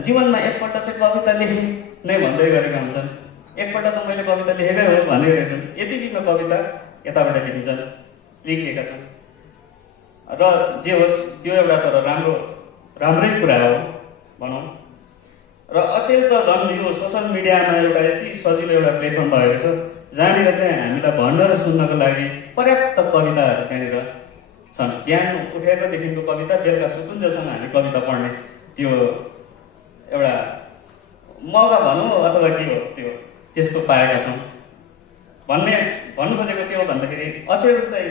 जीवनमा एकपल्ट चाहिँ कविता लेखे नै भन्दै गरेका हुन्छन्। एकपल्ट त मैले कविता लेखेकै हो भनिरहेछन्। यति बिचमा कविता यताबाट लेखिएका छन्। र जे होस् त्यो एउटा तर राम्रै कुरा हो भनौँ। र अचेल त झन् यो सोसल मिडियामा एउटा यति सजिलो एउटा प्लेटफर्म भएको छ जहाँनिर चाहिँ हामीलाई भन्न र सुन्नको लागि पर्याप्त कविताहरू त्यहाँनिर छन्। बिहान उठेकोदेखिको कविता, बेलुका सुतुन्जेलसम्म हामी कविता पढ्ने त्यो एउटा मौका भनौँ अथवा के हो त्यो त्यस्तो पाएका छौँ। भन्नु खोजेको के हो भन्दाखेरि अचेल चाहिँ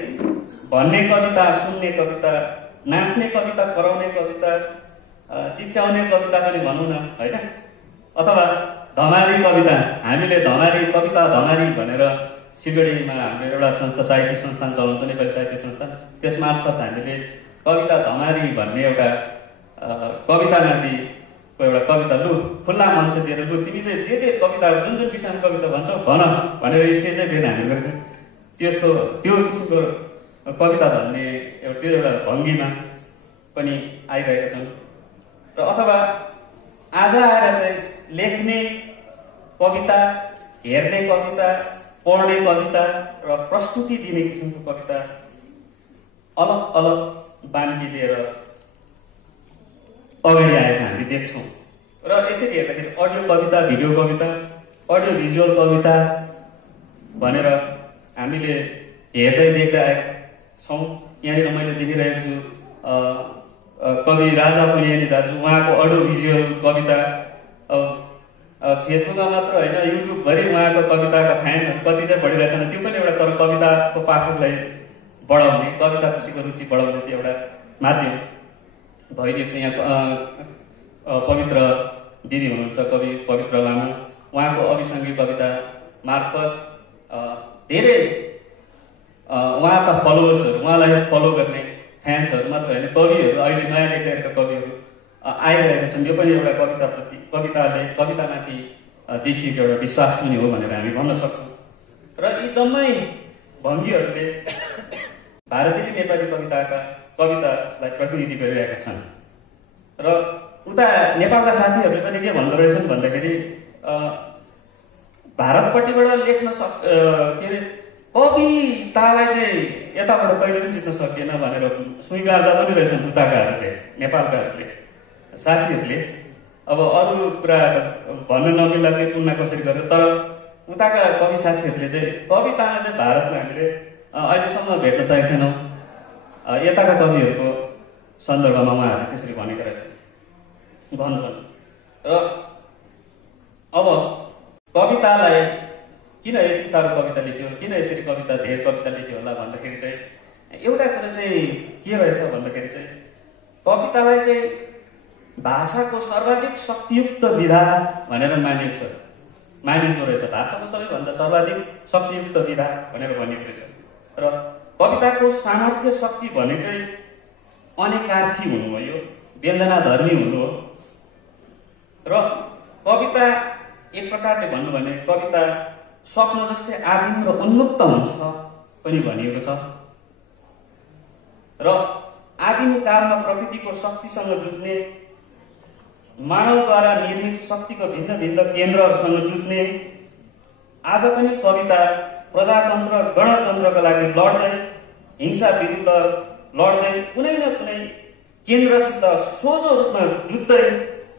भन्ने कविता, सुन्ने कविता, नाच्ने कविता, कराउने कविता, चिच्याउने कविता पनि भनौँ न होइन, अथवा धमारी कविता। हामीले धमारी कविता धमारी भनेर सिलगढीमा हाम्रो एउटा संस्था, साहित्य संस्थान चलाउँछ, नेपाली साहित्य संस्थान, त्यस मार्फत हामीले कविता धमारी भन्ने एउटा कवितामाथि एउटा कविता, लु खुल्ला मञ्च दिएर लु तिमीले जे कविता जुन विषयमा कविता भन्छौ भन भनेर स्टेजै दिएर हामी गरेको त्यस्तो त्यो किसिमको कविता भन्ने त्यो एउटा भङ्गीमा पनि आइरहेका छन्। र अथवा आज आएर चाहिँ लेख्ने कविता, हेर्ने कविता, पढ्ने कविता र प्रस्तुति दिने किसिमको कविता अलग अलग बानी लिएर अगाडि आएको हामी देख्छौँ। र यसरी हेर्दाखेरि अडियो कविता, भिडियो कविता, अडियो भिजुअल कविता भनेर हामीले हेर्दै देख्दै आएका छौँ। यहाँनिर मैले देखिरहेको छु कवि राजा पुनियानी दाजु, उहाँको अडियो भिजुअल कविता फेसबुकमा मात्र होइन युट्युबभरि उहाँको कविताका फ्यानहरू कति चाहिँ बढिरहेछन्। त्यो पनि एउटा तर कविताको पाठकलाई बढाउने, कविताप्रतिको रुचि बढाउने त्यो एउटा माध्यम भइदिएको छ। यहाँ पवित्र दिदी हुनुहुन्छ, कवि पवित्र लामो, उहाँको अभिसङ्गी कविता मार्फत धेरै उहाँका फलोवर्सहरू, उहाँलाई फलो गर्ने फ्यान्सहरू मात्र होइन, कविहरू, अहिले नयाँ लेखिरहेका कविहरू आइरहेका छन्। यो पनि एउटा कवितामाथि देखिएको एउटा विश्वास पनि हो भनेर हामी भन्न सक्छौँ। र यी जम्मै भङ्गीहरूले भारतीय नेपाली कवितालाई प्रतिनिधि गरिरहेका छन्। र उता नेपालका साथीहरूले पनि के भन्दो रहेछन् भन्दाखेरि भारतपट्टिबाट लेख्न के अरे कवितालाई चाहिँ यताबाट कहिले पनि जित्न सकिएन भनेर स्वीकार्दा पनि रहेछन् उताकाहरूले, नेपालकाहरूले, साथीहरूले। अब अरू कुरा भन्न नमिल्ला त्यो तुलना कसरी गरेर, तर उताका कवि साथीहरूले चाहिँ कवितामा चाहिँ भारतलाई हामीले अहिलेसम्म भेट्न सकेका छैनौँ। यताका कविहरूको सन्दर्भमा उहाँहरूले त्यसरी भनेका रहेछन् भन्छन्। र अब कवितालाई किन यति साह्रो कविता लेख्यो, किन यसरी धेरै कविता लेख्यो होला भन्दाखेरि चाहिँ एउटा कुरा चाहिँ के रहेछ भन्दाखेरि चाहिँ कवितालाई चाहिँ भाषाको सर्वाधिक शक्तियुक्त विधा भनेर मानिएको छ। मानिँदो रहेछ। भाषाको सबैभन्दा सर्वाधिक शक्तियुक्त विधा भनेर भनिएको रहेछ। र कविताको सामर्थ्य शक्ति भनेकै अनेकार्थी हुनु हो, यो व्यञ्जनाधर्मी हुनु हो। र कविता एक प्रकारले भन्नु भने कविता स्वप्न जस्तै आदिम र उन्मुक्त हुन्छ पनि भनिएको छ। र आदिम कालमा प्रकृतिको शक्तिसँग जुट्ने, मानवद्वारा निर्मित शक्तिको भिन्न भिन्न केन्द्रहरूसँग जुट्ने, आज पनि कविता प्रजातन्त्र गणतन्त्रका लागि लड्दै, हिंसा विरुद्ध लड्दै कुनै न कुनै केन्द्रसित सोझो रूपमा जुट्दै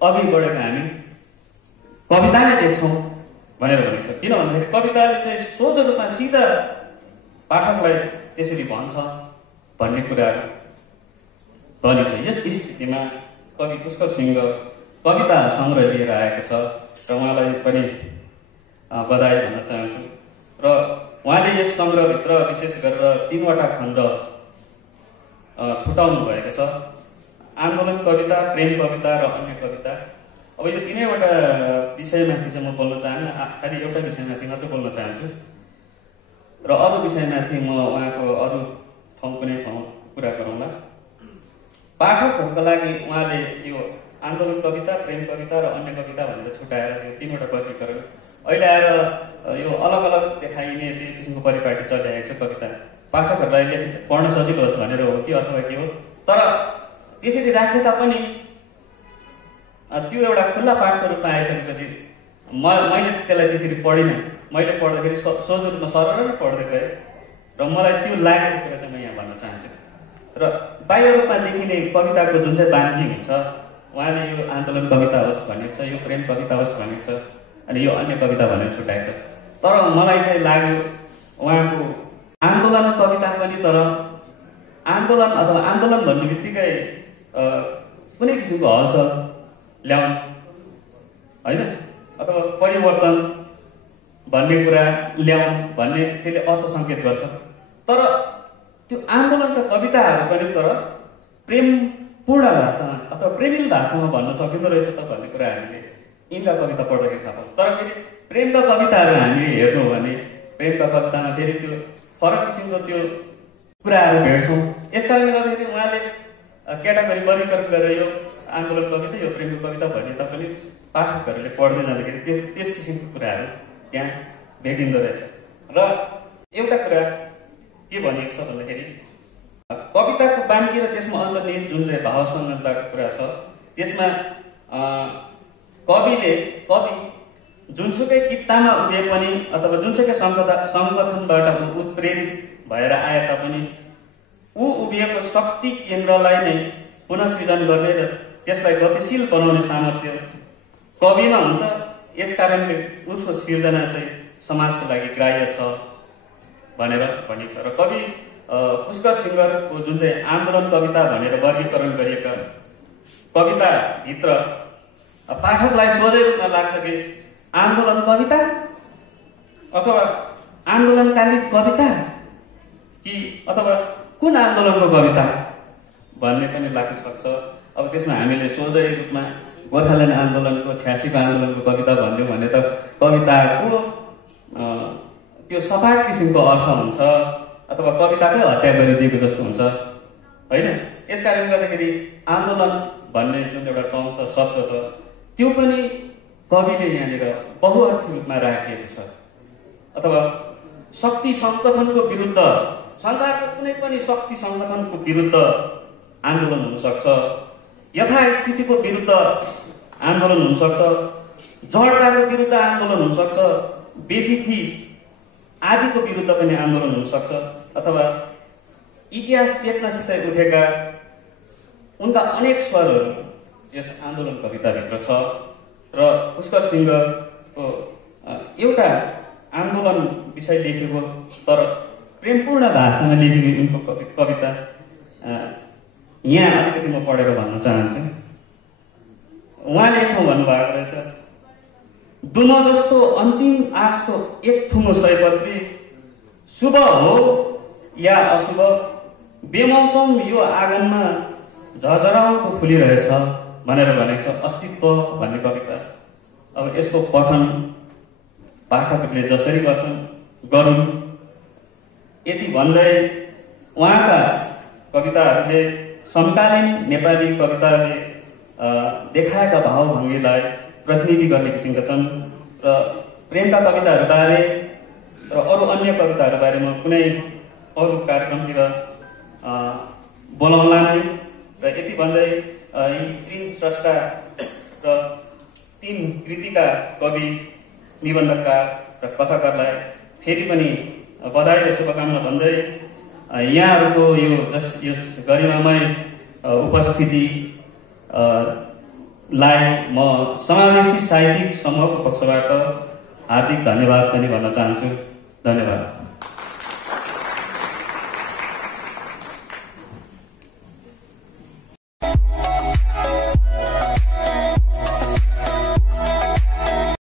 अघि बढेका हामी कविता नै देख्छौँ भनेर भनिन्छ। किन भन्दाखेरि कविताले चाहिँ सोझो रूपमा सिधा पाठकलाई त्यसरी भन्छ भन्ने कुराहरू भनिन्छ। यस स्थितिमा कवि पुष्कर सिंह कविता सङ्ग्रह लिएर आएको छ र उहाँलाई पनि बधाई भन्न चाहन्छु। र उहाँले यस सङ्ग्रहभित्र विशेष गरेर 3वटा खण्ड छुटाउनु भएको छ, आन्दोलन कविता, प्रेम कविता र अन्य कविता। अब यो 3वटा विषयमाथि चाहिँ म बोल्न चाहन्न, खालि एउटा विषयमाथि मात्र बोल्न चाहन्छु र अरू विषयमाथि म उहाँको अरू कुनै ठाउँ कुरा गरौँला। पाठकहरूका लागि उहाँले यो आन्दोलन कविता, प्रेम कविता र अन्य कविता भनेर छुट्याएर त्यो 3वटा वर्गीकरण अहिले आएर यो अलग अलग देखाइने त्यो किसिमको परिपाटी चलिरहेको छ। कविता पाठकहरूलाई पढ्न सजिलो होस् भनेर हो कि अथवा के हो, तर त्यसरी राखे तापनि त्यो एउटा खुल्ला पाठको रूपमा आइसकेपछि मैले त्यसलाई त्यसरी पढिनँ। मैले पढ्दाखेरि सोझो रूपमा सरल नै पढ्दै गएँ र मलाई त्यो लागेको कुरा चाहिँ म यहाँ भन्न चाहन्छु। र बाह्य रूपमा देखिने कविताको जुन चाहिँ बानी हुन्छ, उहाँले यो आन्दोलन कविता होस् भनेको छ, यो प्रेम कविता होस् भनेको छ, अनि यो अन्य कविता भनेर छुट्याएको छ। तर मलाई चाहिँ लाग्यो उहाँको आन्दोलन कविता पनि, तर आन्दोलन अथवा आन्दोलन भन्ने बित्तिकै कुनै किसिमको हलचल ल्याउँछ होइन, अथवा परिवर्तन भन्ने कुरा ल्याउँ भन्ने त्यसले अर्थ सङ्केत गर्छ। तर त्यो आन्दोलनका कविताहरू पनि तर प्रेमपूर्ण भाषामा अथवा प्रेमिल भाषामा भन्न सकिँदो रहेछ त भन्ने कुरा हामीले यिनका कविता पढ्दाखेरि थाहा पाउँछ। तर फेरि प्रेमका कविताहरू हामीले हेर्नु हो भने प्रेमका कवितामा फेरि त्यो फरक किसिमको त्यो कुराहरू भेट्छौँ। यस कारणले गर्दाखेरि उहाँले क्याटेगोरी वर्गीकरण गरेर यो आन्दोलन कविता, यो प्रेमको कविता भने तापनि पाठकहरूले पढ्दै जाँदाखेरि त्यस किसिमको कुराहरू त्यहाँ भेटिँदो रहेछ। र एउटा कुरा के भनिएको छ भन्दाखेरि कविताको बानी र त्यसमा अन्तर्निहित जुन चाहिँ भाव संलग्नताको कुरा छ, त्यसमा कवि जुनसुकै कित्तामा उभिए पनि अथवा जुनसुकै सङ्गठनबाट उत्प्रेरित भएर आए तापनि ऊ उभिएको शक्ति केन्द्रलाई नै पुनः सृजन गर्ने र त्यसलाई गतिशील बनाउने सामर्थ्य कविमा हुन्छ। यस कारणले उसको सिर्जना चाहिँ समाजको लागि ग्राह्य छ भनेर भनिएको छ। र कवि पुष्कर सिंहको जुन चाहिँ आन्दोलन कविता भनेर वर्गीकरण गरिएका कविताभित्र पाठकलाई सोझै रूपमा लाग्छ कि आन्दोलन कविता अथवा आन्दोलनकालीन कविता कि अथवा कुन आन्दोलनको कविता भन्ने पनि लाग्न सक्छ। अब त्यसमा हामीले सोझै रूपमा गोर्खाल्यान्ड आन्दोलनको 86को आन्दोलनको कविता भनिदिउँ भने त कविताको त्यो सपाट किसिमको अर्थ हुन्छ अथवा कविताकै हत्या गरिदिएको जस्तो हुन्छ होइन। यस कारणले गर्दाखेरि आन्दोलन भन्ने जुन एउटा टर्म छ, शब्द छ, त्यो पनि कविले यहाँनिर बहुअर्थी रूपमा राखिएको छ। अथवा शक्ति सङ्गठनको विरुद्ध, संसारको कुनै पनि शक्ति सङ्गठनको विरुद्ध आन्दोलन हुनसक्छ, यथास्थितिको विरुद्ध आन्दोलन हुनसक्छ, जडताको विरुद्ध आन्दोलन हुनसक्छ, व्यतिथि आदिको विरुद्ध पनि आन्दोलन हुनसक्छ, अथवा इतिहास चेतनासितै उठेका उनका अनेक स्वरहरू यस आन्दोलन कविताभित्र छ। र पुष्कर सिंहको एउटा आन्दोलन विषय लेखेको तर प्रेमपूर्ण भाषामा लेखेको उनको कविता यहाँ अलिकति म पढेर भन्न चाहन्छु। उहाँले एक ठाउँ भन्नुभएको रहेछ, दुनो जस्तो अन्तिम आशको एक थुमो सयपत्री, शुभ हो या अशुभ, बेमौसम यो आँगनमा झरझराउँको फुलिरहेछ भनेर भनेको छ। अस्तित्व भन्ने कविता। अब यसको पठन पाठकहरूले जसरी गर्छन् गरून् यति भन्दै उहाँका कविताहरूले समकालीन नेपाली कविताले देखाएका भावभङ्गीलाई प्रतिनिधि गर्ने किसिमका छन् र प्रेमका कविताहरूबारे र अरू अन्य कविताहरूबारे म कुनै अरू कार्यक्रमतिर बोलाउला नै र यति भन्दै यी 3 स्रष्टा र 3 कृतिका कवि निबन्धकार र कथाकारलाई फेरि पनि बधाई र शुभकामना भन्दै यहाँहरूको यस गरिमामय उपस्थिति लाई म समावेशी साहित्यिक समूहको पक्षबाट हार्दिक धन्यवाद पनि भन्न चाहन्छु। धन्यवाद।